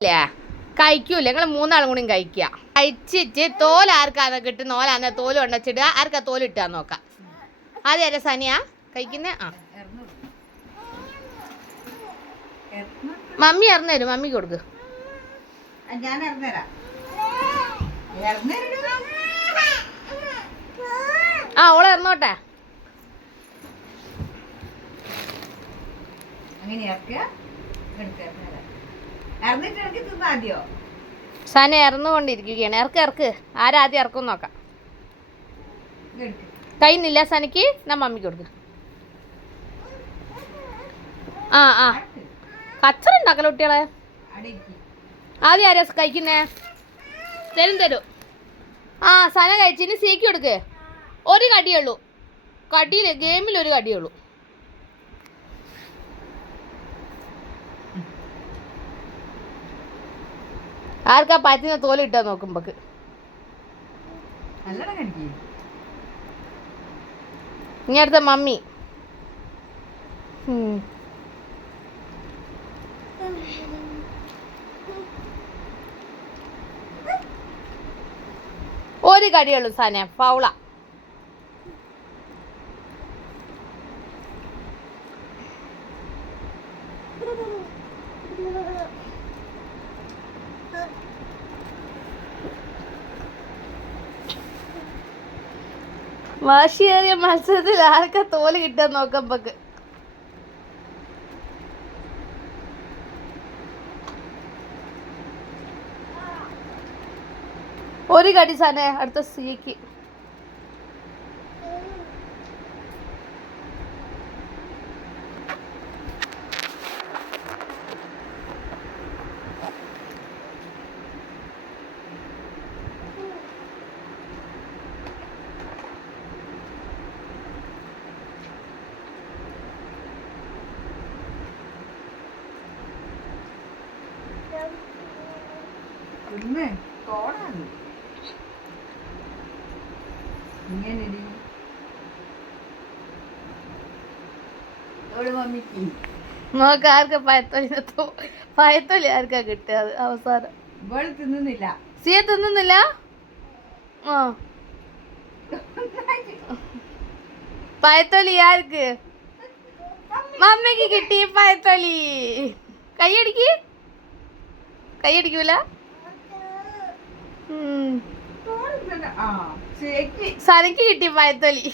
ഇല്ലേ കഴിക്കൂല. നിങ്ങൾ മൂന്നാളും കൂടി കഴിക്കുക. കഴിച്ചിട്ട് തോൽ ആർക്കാന്ന് കിട്ടുന്ന ഓലാന്ന് തോല് കൊണ്ടുവച്ചിടുക. ആർക്കാ തോല് ഇട്ടാന്ന് നോക്കാം. ആദ്യം സനിയാ കഴിക്കുന്നേ. ആ മമ്മി ഇറന്നു തരും. മമ്മിക്ക് കൊടുക്ക്. ആ ഓളെ ഇറന്നോട്ടെ. സന ഇറന്നുകൊണ്ടിരിക്കുകയാണ്. ഇറക്ക്. ആരാദ്യം ഇറക്കും നോക്കാം. കഴിയുന്നില്ല സനക്ക്. ഞാൻ മമ്മിക്ക് കൊടുക്ക്. ആ കച്ചറ ഉണ്ടാക്കല കുട്ടികളെ. ആദ്യം ആരാ കഴിക്കുന്നേ? തരും. ആ സന കഴിച്ചിന് സീക്കി കൊടുക്ക്. ഒരു കടിയുള്ളൂ. കടിയിൽ ഗെയിമിൽ ഒരു കടിയുള്ളൂ. ആർക്കാ പറ്റുന്ന തോലിട്ടാ നോക്കുമ്പോക്ക്. ഇനി അടുത്ത മമ്മി. ഒരു കടിയുള്ളൂ സാന. ഫൗള. വാശിയേറിയ മത്സരത്തിൽ ആർക്കാ തോല് കിട്ടാൻ നോക്കുമ്പോക്ക്. ഒരു കടി സാനെ. അടുത്ത സീക്ക്. നോക്ക് ആർക്കാ പയത്തൊലി ആർക്കാ കിട്ടിയത് അവസാനം. സിയെ തിന്നുന്നില്ല. പയത്തൊലി ആർക്ക്? മമ്മിക്ക് കിട്ടി പയത്തൊലി. കൈയടിക്കൂല. സനക്ക് കിട്ടി പയത്തൊലി.